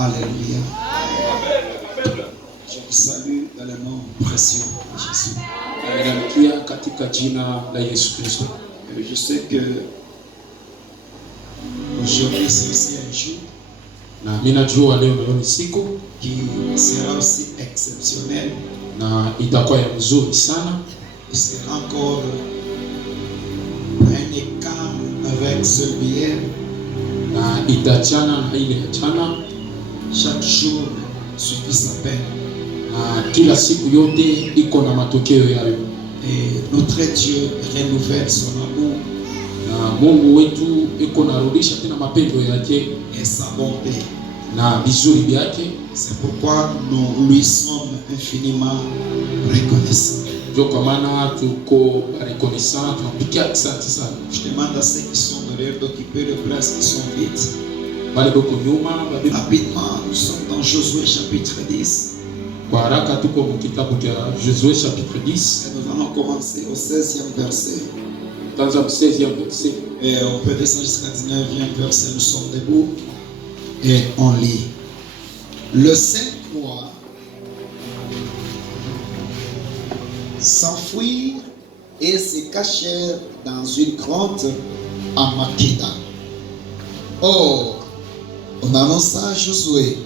Alléluia. Je vous salue dans le nom précieux de Jésus. Je sais que aujourd'hui c'est aussi un jour qui sera aussi exceptionnel. Il sera encore un écart avec celui d'hier. Chaque jour suffit sa peine. Et notre Dieu renouvelle son amour et sa bonté. C'est pourquoi nous lui sommes infiniment reconnaissants. Je demande à ceux qui sont derrière d'occuper les places qui sont vides. Rapidement, nous sommes dans Josué chapitre 10. Et nous allons commencer au 16e verset. Et on peut descendre jusqu'à 19e verset. Nous sommes debout et on lit. Le Saint roi s'enfuirent et se cachèrent dans une grotte à Makeda. Or, on annonça à Josué,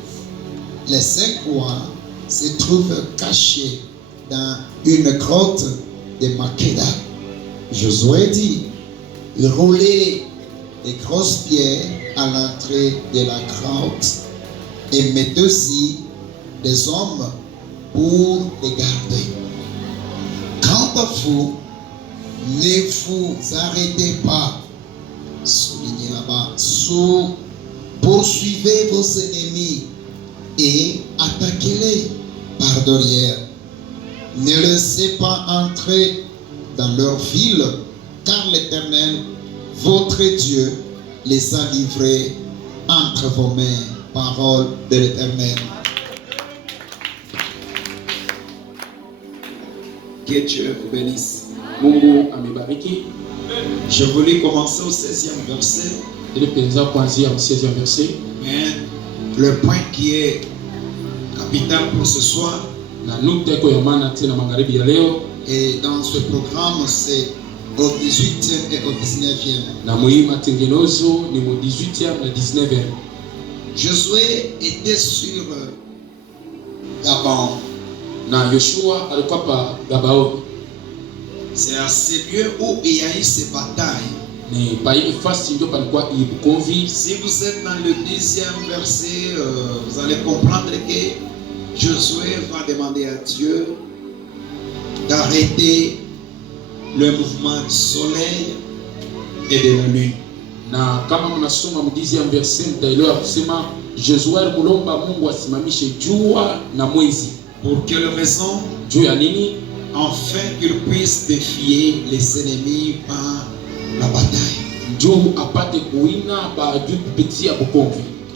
les 5 rois se trouvent cachés dans une grotte de Makeda. Josué dit, roulez des grosses pierres à l'entrée de la grotte et mettez-y des hommes pour les garder. Quant à vous, ne vous arrêtez pas, soulignez là-bas, poursuivez vos ennemis et attaquez-les par derrière. Ne laissez pas entrer dans leur ville, car l'Éternel, votre Dieu, les a livrés entre vos mains. Parole de l'Éternel. Que Dieu vous bénisse. Je voulais commencer au 16e verset. Mais le point qui est capital pour ce soir, et dans ce programme, c'est au 18e et au 19e. Josué était sur Gabon. C'est à ce lieu où il y a eu ces batailles. Si vous êtes dans le 10e verset, vous allez comprendre que Josué va demander à Dieu d'arrêter le mouvement du soleil et de la lune. Pour quelle raison? Afin qu'ils puissent défier les ennemis par la bataille.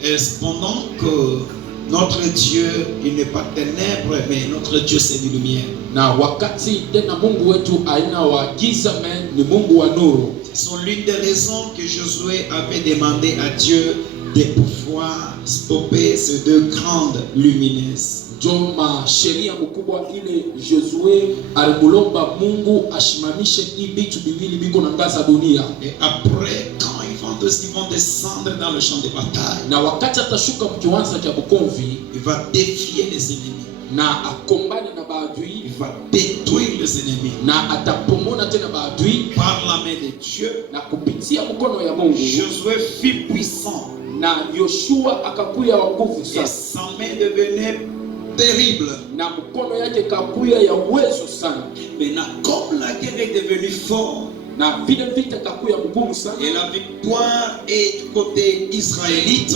Et cependant que notre Dieu, il n'est pas ténèbres, mais notre Dieu c'est de lumière. Ce sont l'une des raisons que Josué avait demandé à Dieu de pouvoir stopper ces deux grandes lumineuses. Et après, quand ils vont descendre dans le champ de bataille, il va défier les ennemis. Il va détruire les ennemis par la main de Dieu. Josué fut puissant et sa main devenait terrible. Maintenant, comme la guerre est devenue forte et la victoire est du côté israélite,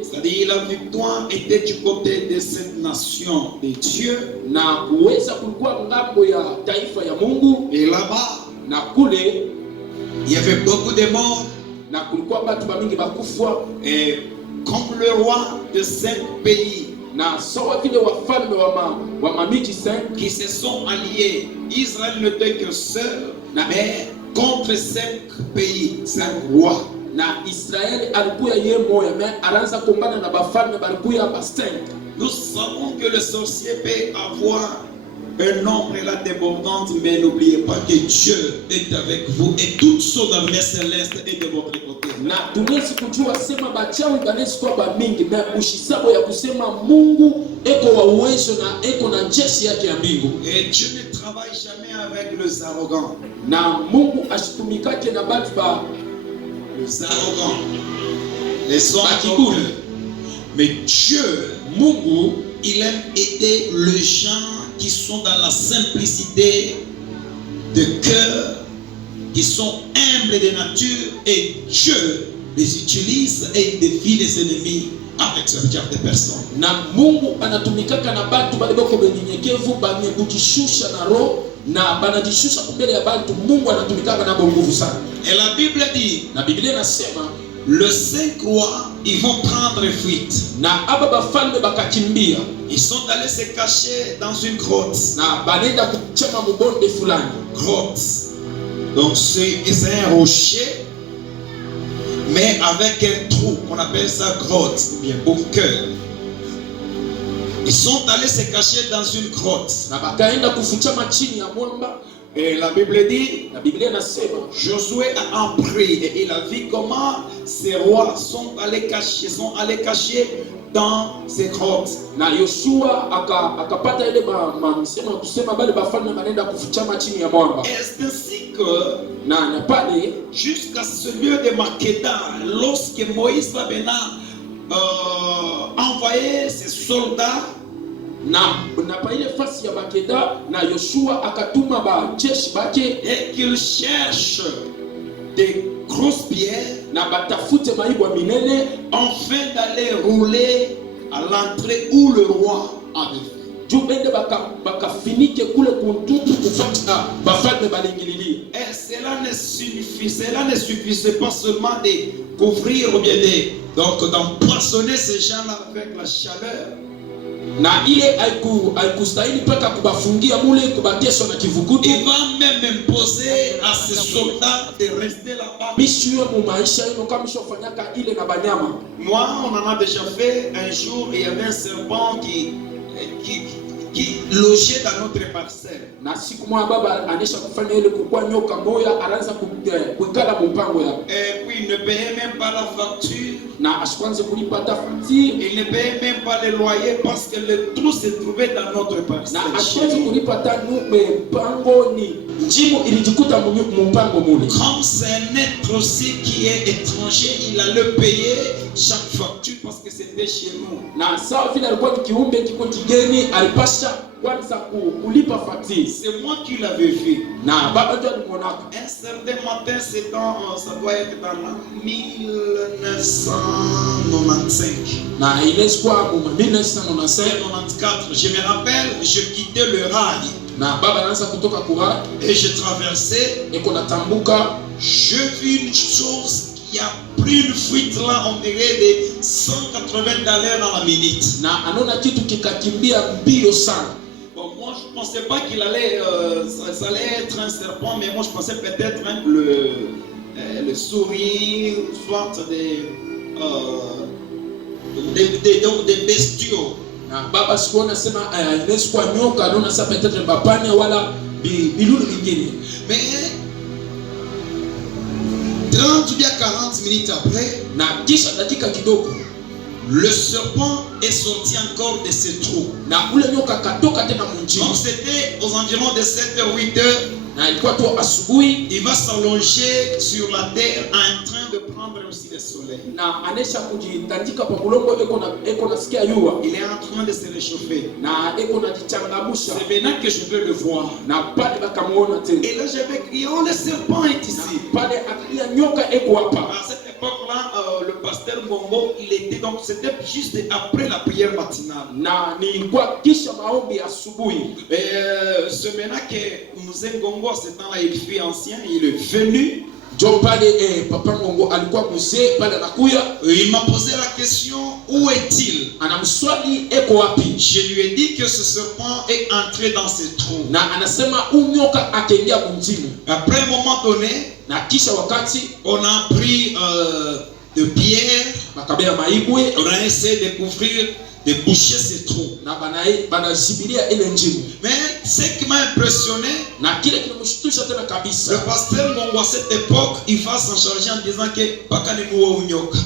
c'est-à-dire la victoire était du côté de cette nation de Dieu. Et là-bas, il y avait beaucoup de morts. Et comme le roi de 5 pays qui se sont alliés, Israël n'était que seul, mais contre 5 pays, 5 rois. Na Israeli alikuya ye moya, mais aranza kombana na bafalme balikuya ba 5. Nous savons que le sorcier peut avoir un nombre là débordante, mais n'oubliez pas que Dieu est avec vous et toute son armée céleste est de votre côté. Na tunaweza kujua sema bachawi banaweza kuwa ba mingi, na ushisabo ya kusema Mungu eko wa uwezo na eko na jeshi yake ya mbingu. Et Dieu ne travaille jamais avec les arrogants. Na Mungu asitumikake na batu ba les arrogants, les hommes. Mais Dieu, Mungu, il aime aider les gens qui sont dans la simplicité de cœur, qui sont humbles de nature, et Dieu les utilise et il défie les ennemis avec ce genre de personnes. Na Mungu anatumikaka na batu bale bako benyenyekevu banye kujishusha na roho na banajishusha mbele ya batu. Mungu anatumikaka na nguvu sana. Et la Bible dit, na Biblia inasema les 5 rois, ils vont prendre fuite. Na aba bafalme bakakimbia. Ils sont allés se cacher dans une grotte. Na banenda kuchama mubonde fulani. Grotte. Donc c'est un rocher, mais avec un trou, on appelle ça grotte, ou bien bunker. Ils sont allés se cacher dans une grotte. Na bakaenda kufuchama chini ya mwamba. Et la Bible dit, la Biblia inasema Josué a appris et il a vu comment ces rois sont allés cacher dans ces grottes. Na Yoshua akapata ile msema kusema bale bafalme banenda kufuchama chini ya mwamba. C'est ainsi que na pale jusqu'à ce lieu de Makeda, lorsque Moïse va venir envoyer ses soldats na pa ile fasi ya Makeda, na Yoshua akatuma ba jeshi bake et qu'ils cherchent des grosses pierres na batafute maibwa minene afin d'aller rouler à l'entrée où le roi avait fait. Jubende bakafinike kule kuntutu kufata bafalme balingililia. Et cela ne suffisait pas seulement de couvrir ou bien d'empoisonner ces gens-là avec la chaleur. Na ile haikustahili paka kubafungia mule kubateswa na kivukutu. Il va même imposer à ses soldats de rester là-bas. Mishiwe mu maisha yenu kama shofanyaka ile na banyama. Moi, on en a déjà fait un jour, il y avait un serpent qui logeait dans notre parcelle. Na siku moja baba anisha kufanya ile kukua nyoka moya anaanza kuikala mpango ya. Et puis il ne payait même pas la facture. Na ashikwanze kulipa ta facture. Il ne payait même pas le loyer parce que le trou se trouvait dans notre parcelle. Na ashikwanze kulipa ta mpango ni njimu ilijikuta mpango mule. Comme c'est un être aussi qui est étranger, il allait payer chaque facture parce que c'était chez nous. Na sawa vile alikuwa ni kiumbe kiko kigeni alipasha kwanza kulipa facture. C'est moi qui l'avais vu. Na baba ndio alimuonaka. Un certain matin, ça doit être dans l'an 1995. Na inaweza kuwa 1995 94, je me rappelle, je quittais le rail. Na baba anaanza kutoka kura et je traversais. Eko natambuka. Je vis une chose qui a pris une fuite là, on dirait de 180 $ dans la minute. Na anona kitu kikakimbia mbio sana. Bon, moi je pensais pas qu'il allait, ça allait être un serpent, mais moi je pensais peut-être même le sourire, soit des bestiaux. Na baba sikuona sema inaweza kuwa nyoka, anaona sasa peut-être bapanya wala bilulu vingine. Mais 30 ou bien 40 minutes après, na kisha dakika kidogo, le serpent est sorti encore de ses trous. Na ule nyoka katoka tena munjini. Donc c'était aux environs de 7h, 8h. Na ilikuwa tu asubuhi. Il va s'allonger sur la terre en train de prendre aussi le soleil. Na anesha kujitandika pa bulongo, eko nasikia yua. Il est en train de se réchauffer. Na eko najichangamusha. C'est maintenant que je veux le voir. Na pale bakamuona tena. Et là j'avais crié, oh le serpent est ici. Na pale akilia nyoka eko hapa. À cette époque-là, le pasteur Ngongo, il était donc c'était juste après la prière matinale. Na ni kwa kisha maombi asubuhi. C'est maintenant que Mzee Ngongo, à ce temps-là, il fut ancien, il est venu. Jo pale papa Ngongo alikuwa mzee pale anakuya. Il m'a posé la question, où est-il? Anamswali eko wapi? Je lui ai dit que ce serpent est entré dans ses trous. Na anasema unyoka akaingia mzimu. Après un moment donné, Na kisha wakati on a pris de pierre, makabea maibwe, on a essayé de couvrir, de boucher ces trous. na banazibilia ile njimu. Mais ce qui m'a impressionné, Na kile kilimshtusha tena kabisa. le pasteur Mongo à cette époque, il va s'en charger en disant que paka ni muwe unyoka.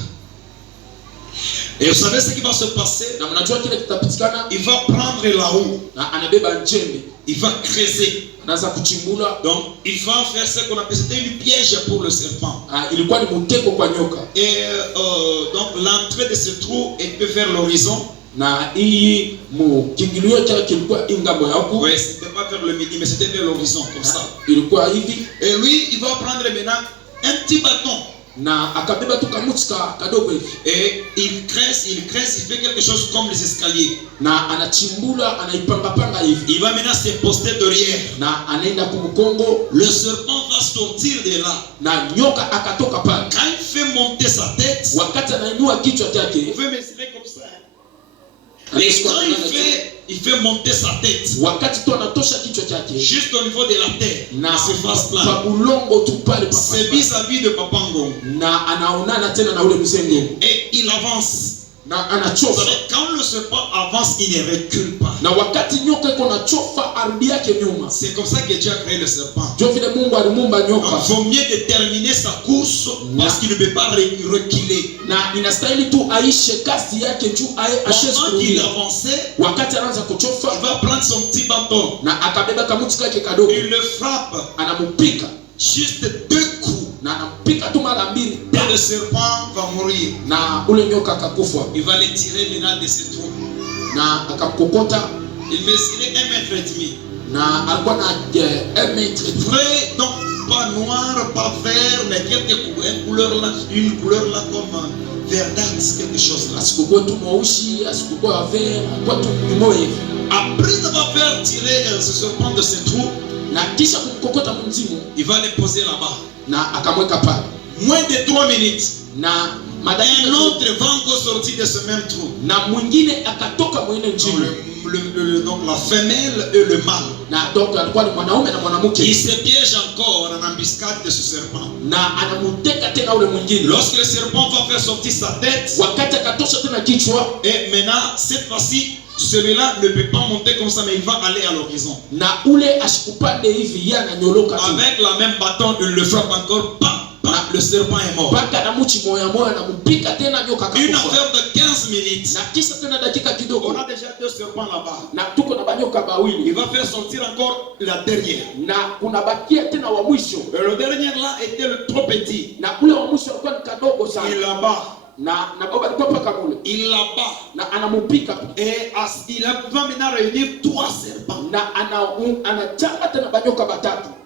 Et vous savez ce qui va se passer? Na mnajua kile kitapitikana, Il va prendre la houe, na anabeba njembe, il va creuser. anaanza kuchimbula. Donc il va faire ce qu'on appelle, c'était une piège pour le serpent. Ilikuwa ni mtego kwa nyoka. Et donc l'entrée de ce trou était vers l'horizon. Na hii mukingilio chake kilikuwa ingambo ya huko. Oui, c'était pas vers le midi, mais c'était vers l'horizon, comme ça. Ilikuwa hivi. Et lui, il va prendre maintenant un petit bâton. Na akabeba tu kamutika kadogo hivi. Et il creuse, il fait quelque chose comme les escaliers. Na anachimbula, anaipanga hivi. Il va maintenant se poster derrière. Na anaenda kumkongo. Le serpent va sortir de là. Na nyoka akatoka pale. Quand il fait monter sa tête, Wakati anainua kichwa chake, vous pouvez mesurer comme ça. Et quand il fait monter sa tête, wakati tu anatosha kichwa chake juste au niveau de la terre, na surface plane, kwa bulongo tu pale, c'est vis-à-vis de Papa Ngongo. Na anaonana tena na ule mzee, et il avance. Na anachofa. Quand le serpent avance, il ne recule pas. Na wakati nyoka iko nachofa, arudi yake nyuma. C'est comme ça que Dieu a créé le serpent. Ndio vile Mungu alimuumba nyoka. Il vaut mieux déterminer sa course parce qu'il ne peut pas reculer. Na inastahili tu aishe kasi yake juu asheze Quand il avançait, wakati anaanza kuchofa, il va prendre son petit bâton. Na akabeba kamuti kake kadogo. Il le frappe. Anamupika. Juste 2 coups. Na anampika tu mara mbili. Et le serpent va mourir. Na ule nyoka akakufa. Il va les tirer maintenant de ses trous. Na akamkokota. Il mesurait 1,5 mètre. Na alikuwa na 1 mètre. Très, donc pas noir, pas vert, mais une couleur là comme verdâtre, quelque chose là. Asikukuwa tu mweusi, asikukuwa vert, alikuwa tu mmoja hivi. Après avoir fait tirer ce serpent de ses trous, na kisha kumkokota mzimu, il va les poser là-bas. Na akamweka pale. Moins de 3 minutes. Na un autre va encore sortir de ce même trou. Na mwingine akatoka mwingine njimu. Donc la femelle et le mâle. Na donc alikuwa ni mwanaume na mwanamke. Il se piège encore en embuscade de ce serpent. Na anamuteka tena ule mwingine. Lorsque le serpent va faire sortir sa tête, wakati akatosha tena kichwa, et maintenant cette fois-ci celui-là ne peut pas monter comme ça, mais il va aller à l'horizon. Na ule asikupande hivi yana nyoloka tu. Avec la même bâton, il le frappe encore. Le serpent est mort. Une affaire de 15 minutes. On a déjà 2 serpents là-bas. Il va faire sortir encore la dernière. Et le dernier là était le trop petit. Il l'abat. Il l'abat. Et il va maintenant réunir 3 serpents.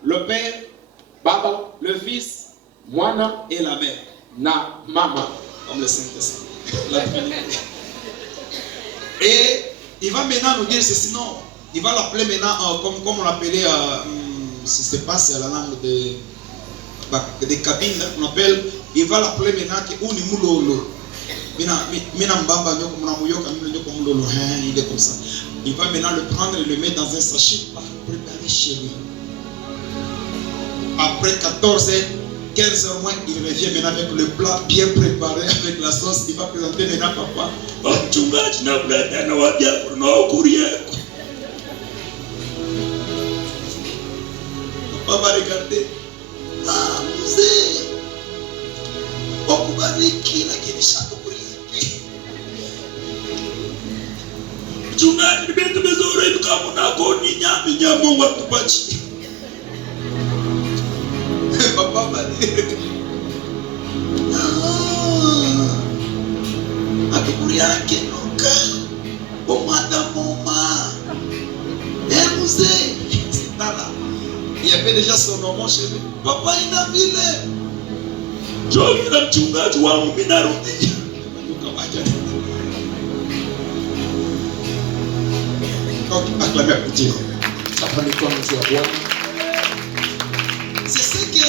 Le père, baba, le fils, mwana et la mère. Na mama. Comme le Saint-Esprit. Et il va maintenant nous dire ceci, non. Il va l'appeler maintenant comme on l'appelait, si c'est pas c'est la langue des cabines, on appelle, il va l'appeler maintenant que Uni Mulolo. Mina mbamba nyoko muna muyoka nyoko mulolo, il est comme ça. Il va maintenant le prendre et le mettre dans un sachet pour préparer chez lui. Après 14 heures, 15 heures moins, il revient maintenant avec le plat bien préparé, avec la sauce. Il va présenter maintenant papa. Papa va regarder. Ah, musée. Okubariki na kinishato kuriaki. Chungaji nibetu bezore kama nako ni nyami nyamungu atupachi. Papa va dire. Atukuriaki noka. Pomata moma. Musée. C'est là. Il y avait déjà son nom chez lui. Papa il a vu Jogi na mchungaji wangu mimi narudi. C'est ce que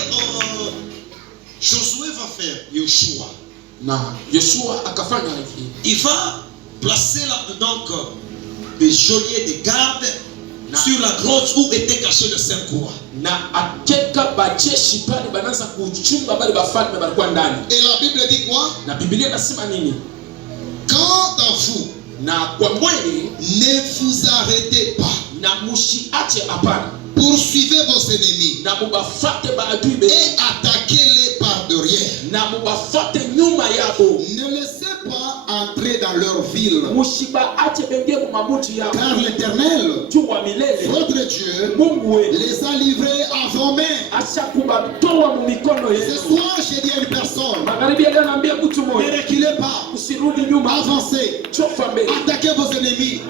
Josué va faire, Yoshua. na Yoshua akafanya hivi. Il va placer là, donc des geôliers de garde sur la grotte où était caché le Saint-Croix. Na akeka bajeshi pale banaanza kuchunga bale bafalme balikuwa ndani. Et la Bible dit quoi? Na Biblia inasema nini? Quant à vous, Na kwa mweli ne vous arrêtez pas. na mushiache hapana. Poursuivez vos ennemis Na mubafate baadui be et attaquez-les par derrière. na mubafate nyuma yabo. Ne laissez pas entrer dans leur ville, Mushiba ache benge mu mamuti yabo. car l'Éternel, Tu wa milele votre Dieu, Mungu wetu les a livrés à vos mains. ashakubatoa mu mikono Ce yetu. soir, j'ai dit à une personne, Magharibi leo naambia mtu ne mmoja reculez pas, usirudi nyuma, avancez, chofa mbele. attaquez vos ennemis,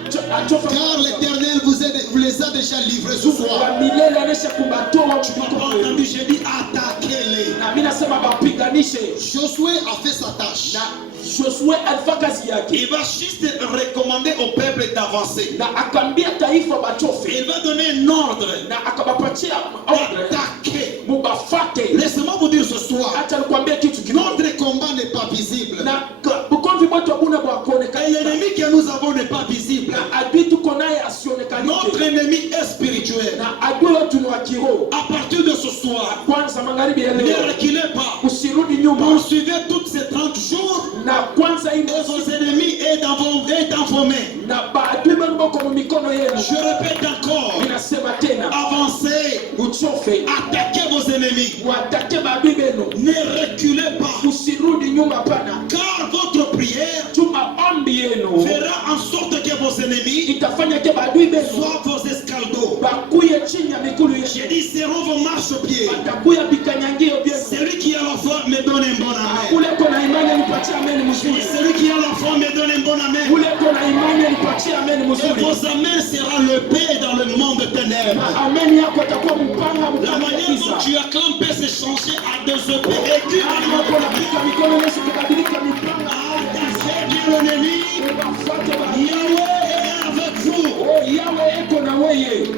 Chofa car l'Éternel vous les a déjà livrés ce soir. wa milele anesha kubatoa mu Tu n'as pas mikono yetu. entendu, j'ai dit attaquez-les. Na mimi nasema bapiganishe. Josué a fait sa tâche. Na Joshua alifanya kazi yake. Il va juste recommander au peuple d'avancer. Na akambia taifa bachofe. Il va donner un ordre Na akabapatia ordre d'attaquer. mubafate. Laissez-moi vous dire ce soir, Acha nikwambie kitu kimoja. notre combat n'est pas visible. Na bukomvi mwetu hakuna bwa Et kuonekana. l'ennemi que nous avons n'est pas visible. Na adui tuko naye asionekane. Notre ennemi est spirituel. Na adui wetu ni wa kiroho. À partir de ce soir, Kwanza magharibi ya ne leo reculez pas. usirudi nyuma. Poursuivez toutes ces 30 jours. Na kwanza hii Et vos ennemis est dans vos mains. na baadui wenu wako mu mikono yenu. Je répète encore, Ninasema tena avancez, uchofe, attaquez vos ennemis. watake baadui wenu. Ne reculez pas, Usirudi nyuma pana. car votre prière Tuma ombi yenu fera en sorte que vos ennemis itafanya ke baadui wenu soient vos escaldos. bakuye chini ya miguu J'ai yenu. dit, seront vos marchepieds. Batakuya bikanyangio vyenu. Celui qui a la foi me donne un bon amen. Kule kona imani nipatie amen mzuri. Celui qui a la foi me donne un bon amen. Kule kona imani nipatie amen Et mzuri. vos amens sera le paix dans le monde des ténèbres. Amen yako atakuwa mpanga La mpanga manière dont kabisa. tu acclames peut se changer à des épées aiguës. Hapo napika mikono yesu kubadilika mipanga. Attaquez bien l'ennemi. Ubafuate ba- Yahweh est avec vous. Oh, Yahweh eko na weye.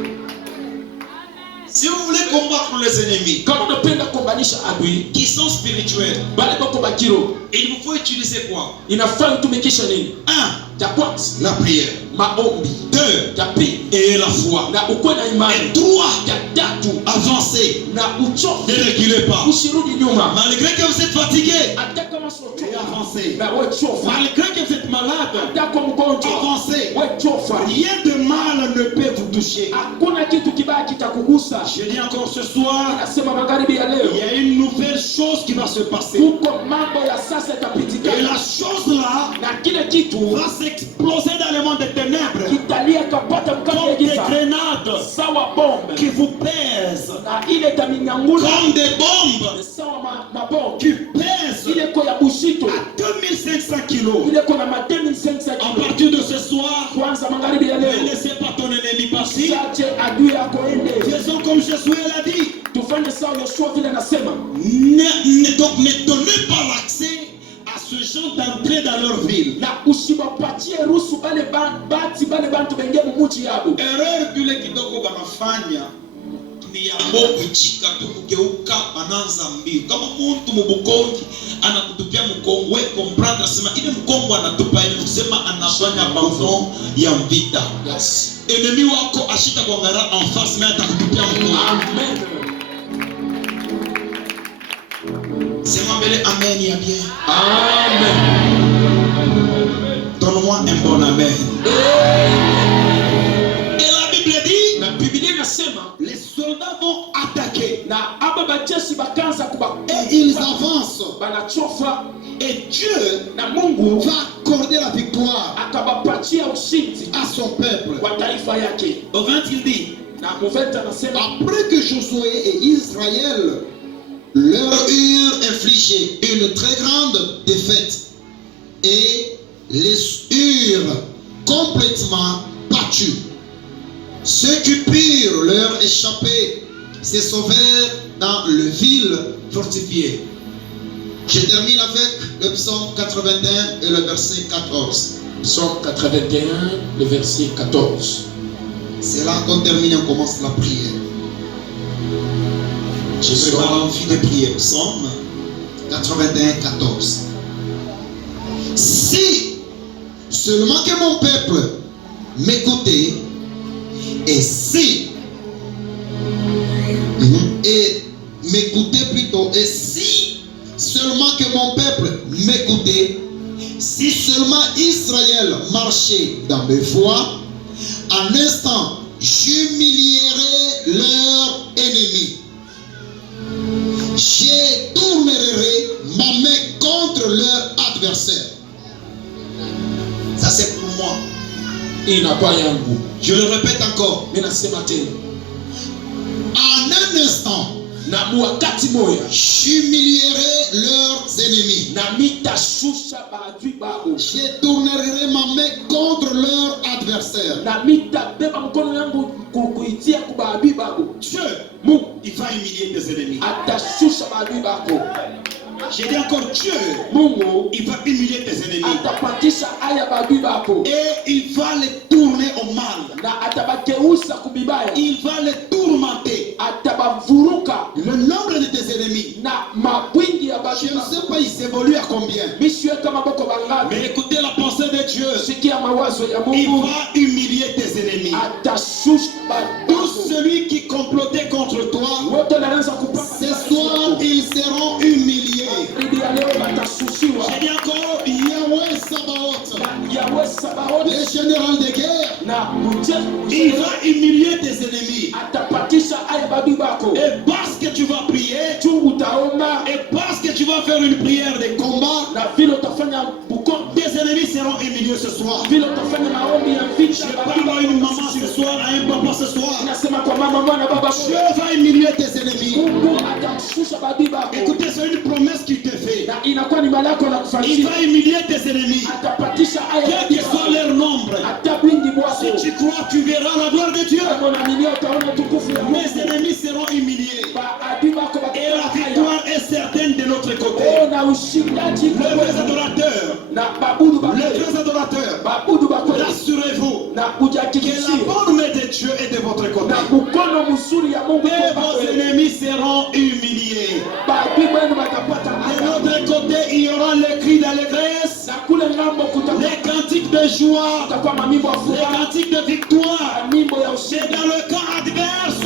Si vous voulez combattre les ennemis Kama unapenda kuombanisha adui qui sont spirituels, bale bako bakiro, il vous faut utiliser quoi? inafaa utumikishe nini? 1. Cha kwanza La prière. maombi, 2. cha pili Et la foi. na ukuwe na imani, Et 3. cha tatu Avancez. na Ne uchoke, reculez pas. usirudi nyuma. Malgré que vous êtes fatigué, Hata kama sio et avancez. na wewe chofa, Malgré que vous êtes malade, hata kwa mgonjwa avancez. wewe chofa. Rien de mal ne peut vous toucher. Hakuna kitu kibaya kitakugusa. Je dis encore ce soir, Nasema magharibi ya il leo y a une nouvelle chose qui va se passer. kuko mambo ya sasa Et yatapitikana, la chose là na kile kitu va s'exploser dans le monde des ténèbres. kitalia kapata mkate Comme des giza grenades sawa bombe, qui vous pèsent. na ile itaminyangula Comme des bombes sawa mabombe qui pèsent ile ko ya bushito à 2500 kilos. ile ko na madeni sensa À kilo. partir de ce soir, Kwanza magharibi ya ne leo laissez pas ton ennemi passer. chache adui yako ende, Faisons comme Josué l'a dit. tufanye sawa Yoshua vile anasema, Donc ne donnez pas l'accès à ce gens d'entrer dans leur ville. na usiwapatie ruhusu bale bati bale bantu bengie mumuchi yabo. Erreur vile kidogo banafanya ni ya Mungu chika tu kugeuka bananza mbio. Kama mtu mubukongi anakutupia mkongo, we comprendre asema ile mkongo anatupa ile kusema anafanya abandon ya vita. Yes. Enemi wako ashita kuangara en face mais atakutupia mkongo. Amen. Sema mbele amen ya bien. Amen. Donne-moi un bon amen. Et la Bible dit, Na Biblia inasema les soldats vont attaquer. na aba bajeshi bakaanza kuba Et ils avancent. banachofa, Et Dieu na Mungu va accorder la victoire akabapatia ushindi à son peuple. kwa taifa yake. Au 20, il dit, Na Muveta anasema après que Josué et Israël leur eurent infligé une très grande défaite et les eurent complètement battus, ceux qui purent leur échapper se sauvèrent dans le ville fortifié. Je termine avec le psaume 81 et le verset 14. Psaume 81, le verset 14. C'est là qu'on termine, on commence la prière. Je prépare envie de prier. Psaume 81, 14. Si seulement que mon peuple m'écoutait, et si m'écoutait plutôt, et si seulement que mon peuple m'écoutait, si seulement Israël marchait dans mes voies, en instant j'humilierai leurs ennemis. Je tournerai ma main contre leur adversaire. Ça c'est pour moi. Je le répète encore. En un instant, j'humilierai leurs ennemis. Je tournerai ma main contre leur adversaire. Dieu, il va humilier tes ennemis. J'ai dit encore Dieu, il va humilier tes ennemis. Et il va les tourner au mal. Il va les tourmenter. Le nombre de tes ennemis, je ne sais pas, il s'évolue à combien. Mais écoutez la pensée de Dieu. Il va humilier tes ennemis. Tout celui qui complotait contre toi, ce soir ils seront humiliés. J'ai dit encore Yahweh Sabaoth, le général de guerre, il va humilier tes ennemis. Et parce que tu vas prier, et parce que tu vas faire une prière de combat, tes ennemis seront humiliés ce soir. Je parle à une maman ce soir, à un papa ce soir. Dieu va humilier tes ennemis. Écoutez, c'est une promesse qu'il te fait. Il va humilier tes ennemis. Quel que soit leur nombre. Si tu crois, tu verras la gloire de Dieu. Mes ennemis seront humiliés. Et la victoire est certaine de notre côté. Les vrais adorateurs, rassurez-vous que la bonne main de Dieu est de votre côté. Et vos ennemis seront humiliés. De notre côté, il y aura les cris d'allégresse, les cantiques de joie, les cantiques de victoire. C'est dans le camp adverse,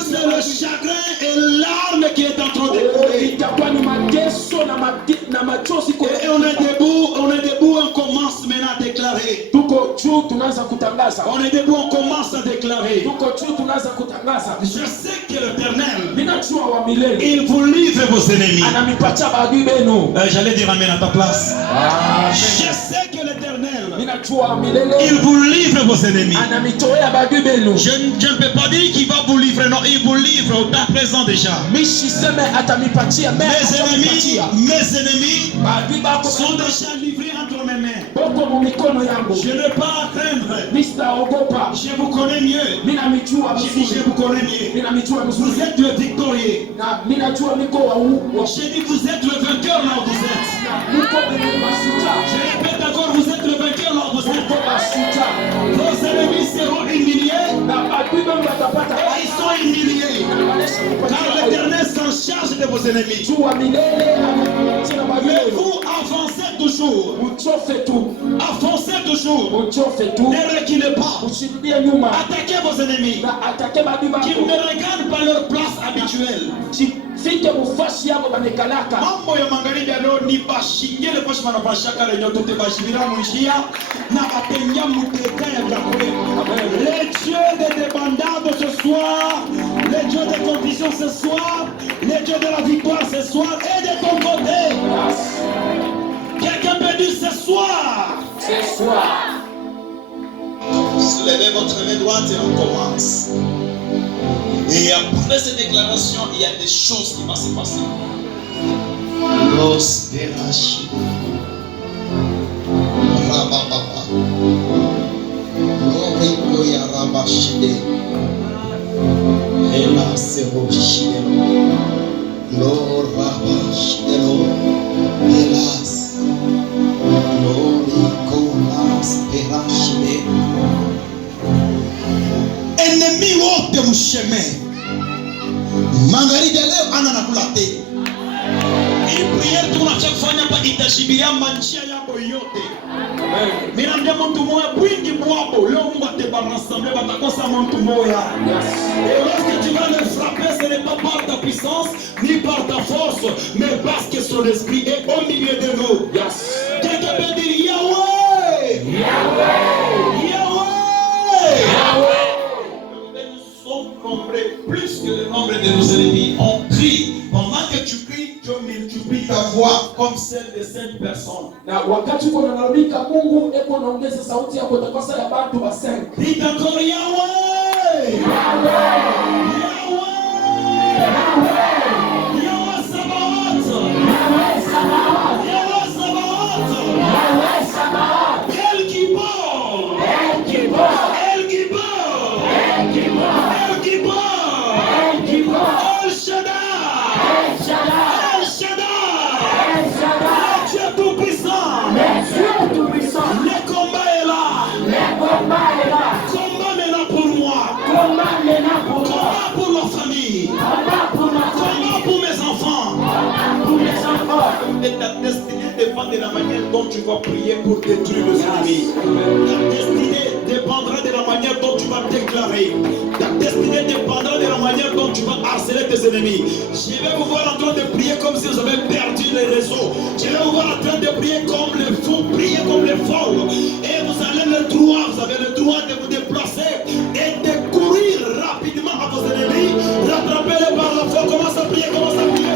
c'est le chagrin et l'arme qui est en train de couler. Et on est debout, on commence maintenant à déclarer. On est debout, on commence à déclarer. Je sais que l'Éternel, il vous livre vos ennemis. J'allais dire amen à ta place. Je sais que l'Éternel, il vous livre vos ennemis. Je ne peux pas dire qu'il va vous livrer, non, il vous livre au temps présent déjà. Mes ennemis sont déjà livrés entre mes mains. Je n'ai pas à craindre. Je vous connais mieux. Je vous connais mieux. Vous êtes le victorieux. J'ai dit vous êtes le vainqueur là où vous êtes. Je répète encore, vous êtes le vainqueur là où vous êtes. Vos ennemis seront humiliés. Ils sont humiliés. Car l'Éternel s'en charge de vos ennemis. Mais vous avancez toujours. Avancez toujours. Ne reculez pas. Attaquez vos ennemis. Qui ne regardent pas leur place habituelle. Mambo ya magharibi ya leo ni bashingele kwa shima na bashaka lenyo tote bashibira mwishia na batenya muteka ya kakwe. Les dieux de débandade ce soir, les dieux de condition ce soir, les dieux de la victoire ce soir et de ton côté. Quelqu'un peut dire ce soir. Ce soir. Soulevez votre main droite et on commence. Et après cette déclaration, il y a des choses qui vont se passer. Los Verachi. Rabababa. Lorikoya Rabashide. Ela Seroshide. Lorabashide. Elas. Lorikolas Verashide. Ennemi wote mchemin magharibi leo ana nakula te. Hii prière tuna acha kufanya hapa itashibiria manjia yako yote. Amen. Mina mdia mtu moya bwingi mwabo. Leo Mungu ateba rassemble batakosa mtu moya. Yes. Et lorsque tu vas le frapper, ce n'est pas par ta puissance ni par ta force, mais parce que son esprit est au milieu de nous. Yes. Quelqu'un peut dire Yahweh. Yahweh. Yahweh. Yahweh. Nous sommes nombreux, plus que le nombre de nos ennemis. On crie. Pendant que tu cries, tu multiplies ta voix comme celle de 5 personnes. Na wakati uko unalalamika, Mungu eko naongeza sauti yako itakosa ya watu wa 5. Dites encore Yahweh. Yahweh. Yahweh. Yahweh Sabaoth. Yahweh Sabaoth. Yahweh Sabaoth. Yahweh Sabaoth. El Gibor. El Gibor. El Gibor. El Gibor. El Gibor. El Gibor. El Shaddai. El Shaddai. El Shaddai. El Shaddai. Dieu tout-puissant. Le Dieu tout-puissant. Le combat est là. Le combat est là. Combat maintenant pour moi. Combat maintenant pour moi. Combat pour ma famille. Combat pour ma Combat famille. pour mes enfants. Combat pour mes enfants. Et ta destinée dépend de la manière dont tu vas prier pour détruire les ennemis. Ta destinée dépendra de la manière dont tu vas déclarer. Ta destinée dépendra de la manière dont tu vas harceler tes ennemis. Je vais vous voir en train de prier comme si vous avez perdu les réseaux. Je vais vous voir en train de prier comme les fous, prier comme les folles. Et vous avez le droit de vous déplacer et de courir rapidement à vos ennemis. Rattrapez-les par la foi. Commence à prier, commence à prier.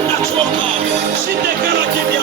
utachoka. Shindekala kimya.